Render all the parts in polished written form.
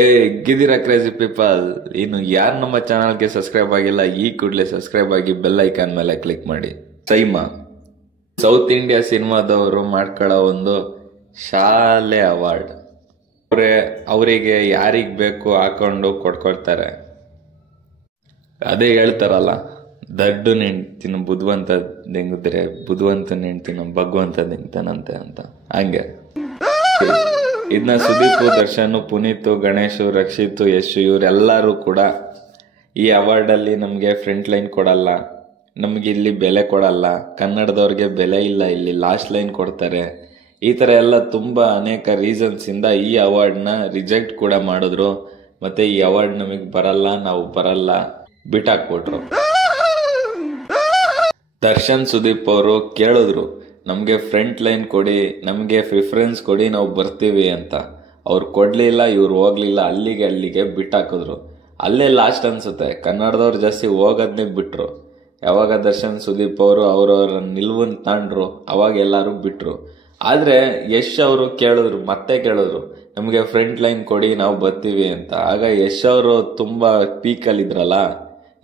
ಏ ಗಿದಿರ crazy people, ಇನ್ನು ಯಾರು ನಮ್ಮ ಚಾನಲ್ಗೆ ಸಬ್ಸ್ಕ್ರೈಬ್ ಆಗಿಲ್ಲ ಈ ಕೂಡಲೇ ಸಬ್ಸ್ಕ್ರೈಬ್ ಆಗಿ ಬೆಲ್ ಐಕಾನ್ ಮೇಲೆ ಕ್ಲಿಕ್ ಮಾಡಿ. ಸೈಮಾ ಸೌತ್ ಇಂಡಿಯಾ ಸಿನಿಮಾದವರು ಮಾಡ್ಕೊಳ್ಳೋ ಒಂದು ಶಾಲೆ ಅವಾರ್ಡ್. ಅವರಿಗೆ ಯಾರಿಗ್ ಬೇಕು ಹಾಕೊಂಡು ಕೊಡ್ಕೊಳ್ತಾರೆ. ಅದೇ ಹೇಳ್ತಾರಲ್ಲ, ದಡ್ಡು ನೆಂಟಿನ ಬುದ್ಧಿವಂತ ದೆಂಗಿದ್ರೆ ಬುದ್ಧಿವಂತ ನೆಂಟಿನ ಭಗವಂತ ದೆಂಗ್ತಾನಂತೆ ಅಂತ. ಹಂಗೆ ಇದನ್ನ ಸುದೀಪ್, ದರ್ಶನ್, ಪುನೀತ್, ಗಣೇಶ್, ರಕ್ಷಿತ್, ಯಶ್ ಇವರೆಲ್ಲರೂ ಕೂಡ ಈ ಅವಾರ್ಡ್ ಅಲ್ಲಿ ನಮ್ಗೆ ಫ್ರಂಟ್ ಲೈನ್ ಕೊಡಲ್ಲ, ನಮ್ಗೆ ಇಲ್ಲಿ ಬೆಲೆ ಕೊಡಲ್ಲ, ಕನ್ನಡದವ್ರಿಗೆ ಬೆಲೆ ಇಲ್ಲ, ಇಲ್ಲಿ ಲಾಸ್ಟ್ ಲೈನ್ ಕೊಡ್ತಾರೆ. ಈ ತರ ಎಲ್ಲ ತುಂಬಾ ಅನೇಕ ರೀಸನ್ಸ್ ಇಂದ ಈ ಅವಾರ್ಡ್ ನ ರಿಜೆಕ್ಟ್ ಕೂಡ ಮಾಡಿದ್ರು. ಮತ್ತೆ ಈ ಅವಾರ್ಡ್ ನಮಗ್ ಬರಲ್ಲ, ನಾವು ಬರಲ್ಲ ಬಿಟ್ಟಾಕ್ಬಿಟ್ರು. ದರ್ಶನ್, ಸುದೀಪ್ ಅವರು ಕೇಳಿದ್ರು, ನಮ್ಗೆ ಫ್ರಂಟ್ ಲೈನ್ ಕೊಡಿ, ನಮ್ಗೆ ಪ್ರಿಫರೆನ್ಸ್ ಕೊಡಿ, ನಾವು ಬರ್ತೀವಿ ಅಂತ. ಅವ್ರು ಕೊಡ್ಲಿಲ್ಲ, ಇವ್ರು ಹೋಗ್ಲಿಲ್ಲ, ಅಲ್ಲಿಗೆ ಬಿಟ್ಟಾಕಿದ್ರು. ಅಲ್ಲೇ ಲಾಸ್ಟ್ ಅನ್ಸುತ್ತೆ, ಕನ್ನಡದವ್ರು ಜಾಸ್ತಿ ಹೋಗೋದ್ನೇ ಬಿಟ್ರು. ಯಾವಾಗ ದರ್ಶನ್, ಸುದೀಪ್ ಅವರು ಅವ್ರವ್ರ ನಿಲ್ವನ್ ತಾಂಡ್ರು ಅವಾಗ ಎಲ್ಲಾರು ಬಿಟ್ರು. ಆದ್ರೆ ಯಶ್ ಅವರು ಕೇಳಿದ್ರು, ಮತ್ತೆ ಕೇಳಿದ್ರು, ನಮ್ಗೆ ಫ್ರಂಟ್ ಲೈನ್ ಕೊಡಿ, ನಾವು ಬರ್ತೀವಿ ಅಂತ. ಆಗ ಯಶ್ ಅವರು ತುಂಬಾ ಪೀಕಲ್ಲಿ ಇದ್ರಲ್ಲ,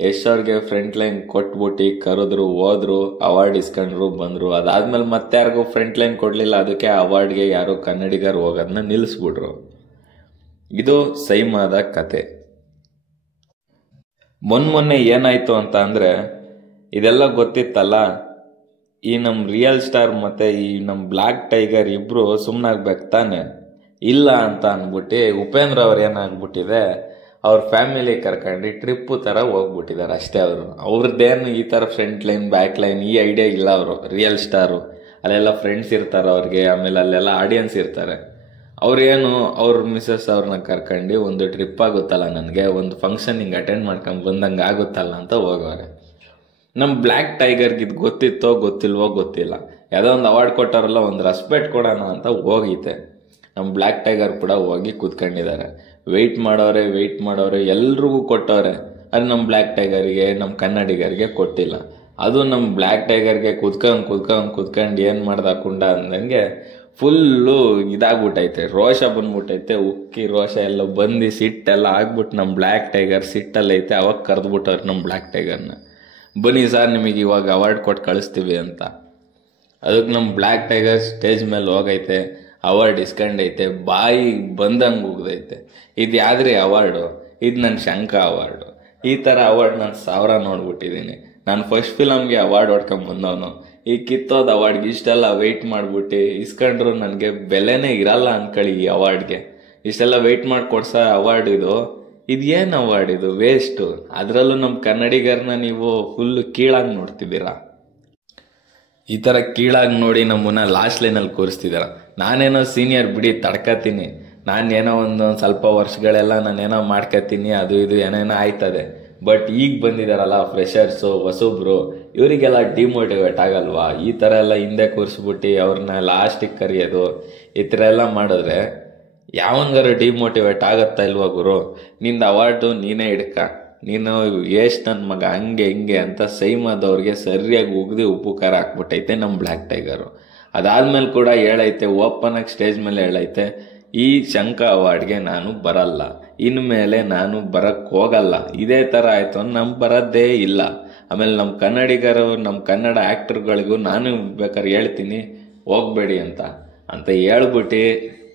ಯಶ್ ಅವ್ರಿಗೆ ಫ್ರಂಟ್ ಲೈನ್ ಕೊಟ್ಬಿಟ್ಟು ಕರೆದ್ರು, ಹೋದ್ರು, ಅವಾರ್ಡ್ ಇಸ್ಕೊಂಡ್ರು, ಬಂದ್ರು. ಅದಾದ್ಮೇಲೆ ಮತ್ತೆ ಯಾರಿಗೂ ಫ್ರಂಟ್ ಲೈನ್ ಕೊಡ್ಲಿಲ್ಲ, ಅದಕ್ಕೆ ಅವಾರ್ಡ್ಗೆ ಯಾರು ಕನ್ನಡಿಗರು ಹೋಗೋದನ್ನ ನಿಲ್ಲಿಸ್ಬಿಟ್ರು. ಇದು ಸೈಮಾದ ಕತೆ. ಮೊನ್ನೆ ಏನಾಯ್ತು ಅಂತ ಅಂದ್ರೆ, ಇದೆಲ್ಲ ಗೊತ್ತಿತ್ತಲ್ಲ, ಈ ನಮ್ ರಿಯಲ್ ಸ್ಟಾರ್ ಮತ್ತೆ ಈ ನಮ್ ಬ್ಲಾಕ್ ಟೈಗರ್ ಇಬ್ರು ಸುಮ್ನಾಗ್ಬೇಕು ತಾನೆ. ಇಲ್ಲ ಅಂತ ಅನ್ಬಿಟ್ಟು ಉಪೇಂದ್ರ ಅವ್ರ ಏನಾಗ್ಬಿಟ್ಟಿದೆ, ಅವ್ರ ಫ್ಯಾಮಿಲಿ ಕರ್ಕೊಂಡು ಟ್ರಿಪ್ ತರ ಹೋಗ್ಬಿಟ್ಟಿದ್ದಾರೆ ಅಷ್ಟೇ. ಅವ್ರದ್ದೇನು ಈ ತರ ಫ್ರಂಟ್ ಲೈನ್ ಬ್ಯಾಕ್ ಲೈನ್ ಈ ಐಡಿಯಾ ಇಲ್ಲ. ಅವರು ರಿಯಲ್ ಸ್ಟಾರು, ಅಲ್ಲೆಲ್ಲ ಫ್ರೆಂಡ್ಸ್ ಇರ್ತಾರೆ ಅವ್ರಿಗೆ, ಆಮೇಲೆ ಅಲ್ಲೆಲ್ಲ ಆಡಿಯನ್ಸ್ ಇರ್ತಾರೆ. ಅವ್ರೇನು ಅವ್ರ ಮಿಸಸ್ ಅವ್ರನ್ನ ಕರ್ಕೊಂಡು ಒಂದು ಟ್ರಿಪ್ ಆಗುತ್ತಲ್ಲ, ನನಗೆ ಒಂದು ಫಂಕ್ಷನ್ ಹಿಂಗ್ ಅಟೆಂಡ್ ಮಾಡ್ಕೊಂಡ್ ಬಂದಂಗ ಆಗುತ್ತಲ್ಲ ಅಂತ ಹೋಗೋರೆ. ನಮ್ ಬ್ಲಾಕ್ ಟೈಗರ್ಗೆ ಇದು ಗೊತ್ತಿತ್ತೋ ಗೊತ್ತಿಲ್ವೋ ಗೊತ್ತಿಲ್ಲ, ಯಾವ್ದೋ ಒಂದು ಅವಾರ್ಡ್ ಕೊಟ್ಟಾರಲ್ಲ, ಒಂದು ರೆಸ್ಪೆಕ್ಟ್ ಕೊಡೋಣ ಅಂತ ಹೋಗೈತೆ. ನಮ್ ಬ್ಲಾಕ್ ಟೈಗರ್ ಕೂಡ ಹೋಗಿ ಕೂತ್ಕೊಂಡಿದ್ದಾರೆ. ವೆಯ್ಟ್ ಮಾಡೋರೆ, ಎಲ್ರಿಗೂ ಕೊಟ್ಟವ್ರೆ. ಅದು ನಮ್ ಬ್ಲಾಕ್ ಟೈಗರ್ಗೆ, ನಮ್ ಕನ್ನಡಿಗರಿಗೆ ಕೊಟ್ಟಿಲ್ಲ. ಅದು ನಮ್ ಬ್ಲಾಕ್ ಟೈಗರ್ಗೆ ಕುತ್ಕೊಂಡು ಏನ್ ಮಾಡ್ದ ಕುಂಡ ಅಂದಂಗೆ ಫುಲ್ಲು ಇದಾಗ್ಬಿಟ್ಟೈತೆ, ರೋಷ ಬಂದ್ಬಿಟ್ಟೈತೆ, ಉಕ್ಕಿ ರೋಷ ಎಲ್ಲ ಬಂದು ಸಿಟ್ಟೆಲ್ಲ ಆಗ್ಬಿಟ್ಟು ನಮ್ ಬ್ಲಾಕ್ ಟೈಗರ್ ಸಿಟ್ಟಲ್ಲೈತೆ. ಅವಾಗ ಕರೆದ್ಬಿಟ್ಟವ್ರೆ ನಮ್ ಬ್ಲಾಕ್ ಟೈಗರ್ನ, ಬನ್ನಿ ಸರ್ ನಿಮಗೆ ಇವಾಗ ಅವಾರ್ಡ್ ಕೊಟ್ಟು ಕಳಿಸ್ತೀವಿ ಅಂತ. ಅದಕ್ಕೆ ನಮ್ ಬ್ಲಾಕ್ ಟೈಗರ್ ಸ್ಟೇಜ್ ಮೇಲೆ ಹೋಗೈತೆ, ಅವಾರ್ಡ್ ಇಸ್ಕೊಂಡೈತೆ, ಬಾಯಿ ಬಂದಂಗೆ ಹೋಗದೈತೆ. ಇದು ಯಾವ್ದ್ರಿ ಅವಾರ್ಡು? ಇದು ನನ್ನ ಶಂಕ ಅವಾರ್ಡು. ಈ ತರ ಅವಾರ್ಡ್ ನಾನು 1000 ನೋಡ್ಬಿಟ್ಟಿದ್ದೀನಿ. ನಾನು ಫಸ್ಟ್ ಫಿಲಮ್ಗೆ ಅವಾರ್ಡ್ ಹೊಡ್ಕೊಂಡ್ ಬಂದವನು. ಈ ಕಿತ್ತೋದ್ ಅವಾರ್ಡ್ಗೆ ಇಷ್ಟೆಲ್ಲ ವೆಯ್ಟ್ ಮಾಡ್ಬಿಟ್ಟು ಇಸ್ಕೊಂಡ್ರು ನನಗೆ ಬೆಲೆನೇ ಇರಲ್ಲ ಅನ್ಕೊಳ್ಳಿ. ಈ ಅವಾರ್ಡ್ಗೆ ಇಷ್ಟೆಲ್ಲ ವೆಯ್ಟ್ ಮಾಡಿ ಕೊಡ್ಸೋ ಅವಾರ್ಡ್ ಇದೇನ್ ಅವಾರ್ಡ್ ಇದು? ವೇಸ್ಟ್. ಅದ್ರಲ್ಲೂ ನಮ್ ಕನ್ನಡಿಗರನ್ನ ನೀವು ಫುಲ್ ಕೀಳಾಗಿ ನೋಡ್ತಿದ್ದೀರಾ. ಈ ತರ ಕೀಳಾಗಿ ನೋಡಿ ನಮ್ಮನ್ನ ಲಾಸ್ಟ್ ಲೈನಲ್ಲಿ ಕೂರಿಸ್ತಿದಾರ. ನಾನೇನೋ ಸೀನಿಯರ್ ಬಿಡಿ, ತಡ್ಕತೀನಿ. ನಾನೇನೋ ಒಂದೊಂದು ಸ್ವಲ್ಪ ವರ್ಷಗಳೆಲ್ಲ ನಾನೇನೋ ಮಾಡ್ಕತೀನಿ, ಅದು ಇದು ಏನೇನೋ ಆಯ್ತದೆ. ಬಟ್ ಈಗ ಬಂದಿದಾರಲ್ಲ ಫ್ರೆಷರ್ಸು, ಹೊಸಬ್ರು, ಇವರಿಗೆಲ್ಲ ಡಿಮೋಟಿವೇಟ್ ಆಗಲ್ವಾ? ಈ ತರ ಎಲ್ಲ ಹಿಂದೆ ಕೂರಿಸ್ಬಿಟ್ಟು ಅವ್ರನ್ನ ಲಾಸ್ಟಿಗೆ ಕರಿಯೋದು, ಈ ತರ ಎಲ್ಲ ಮಾಡಿದ್ರೆ ಯಾವನ್ಗಾರು ಡಿಮೋಟಿವೇಟ್ ಆಗತ್ತಾ ಇಲ್ವಾ ಗುರು? ನಿಂದ ಅವಾರ್ಡು ನೀನೇ ಹಿಡ್ಕ, ನೀನು ಎಷ್ಟ್ ನನ್ ಮಗ ಹಂಗೆ ಹಿಂಗೆ ಅಂತ ಸೈಮಾದವ್ರಿಗೆ ಸರಿಯಾಗಿ ಉಗ್ದಿ ಉಪ್ಪು ಖಾರ ಹಾಕ್ಬಿಟ್ಟೈತೆ ನಮ್ ಬ್ಲಾಕ್ ಟೈಗರು. ಅದಾದ್ಮೇಲೆ ಕೂಡ ಹೇಳೈತೆ, ಓಪನ್ ಆಗಿ ಸ್ಟೇಜ್ ಮೇಲೆ ಹೇಳೈತೆ, ಈ ಶಂಕ ಅವಾರ್ಡ್ಗೆ ನಾನು ಬರಲ್ಲ, ಇನ್ಮೇಲೆ ನಾನು ಬರಕ್ ಹೋಗಲ್ಲ. ಇದೇ ತರ ಆಯ್ತು ನಮ್ ಬರದೇ ಇಲ್ಲ. ಆಮೇಲೆ ನಮ್ ಕನ್ನಡಿಗರು, ನಮ್ ಕನ್ನಡ ಆಕ್ಟರ್ಗಳಿಗೂ ನಾನು ಬೇಕಾದ್ರೆ ಹೇಳ್ತೀನಿ ಹೋಗ್ಬೇಡಿ ಅಂತ ಹೇಳ್ಬಿಟ್ಟು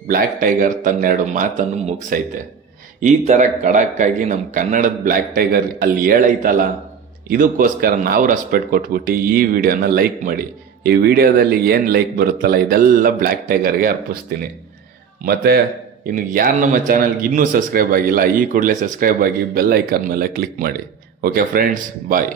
ಬ್ಲಾಕ್ ಟೈಗರ್ ತನ್ನೆರಡು ಮಾತನ್ನು ಮುಗಿಸೈತೆ. ಈ ತರ ಖಡಕ್ಕಾಗಿ ನಮ್ ಕನ್ನಡದ ಬ್ಲಾಕ್ ಟೈಗರ್ ಅಲ್ಲಿ ಹೇಳೈತಲ್ಲ, ಇದಕ್ಕೋಸ್ಕರ ನಾವು ರೆಸ್ಪೆಕ್ಟ್ ಕೊಟ್ಬಿಟ್ಟು ಈ ವಿಡಿಯೋನ ಲೈಕ್ ಮಾಡಿ. ಈ ವಿಡಿಯೋದಲ್ಲಿ ಏನ್ ಲೈಕ್ ಬರುತ್ತಲ್ಲ ಇದೆಲ್ಲ ಬ್ಲಾಕ್ ಟೈಗರ್ಗೆ ಅರ್ಪಿಸ್ತೀನಿ. ಮತ್ತೆ ಇನ್ನು ಯಾರು ನಮ್ಮ ಚಾನಲ್ಗೆ ಇನ್ನೂ ಸಬ್ಸ್ಕ್ರೈಬ್ ಆಗಿಲ್ಲ ಈ ಕೂಡಲೇ ಸಬ್ಸ್ಕ್ರೈಬ್ ಆಗಿ ಬೆಲ್ ಐಕಾನ್ ಮೇಲೆ ಕ್ಲಿಕ್ ಮಾಡಿ. ಓಕೆ ಫ್ರೆಂಡ್ಸ್, ಬಾಯ್.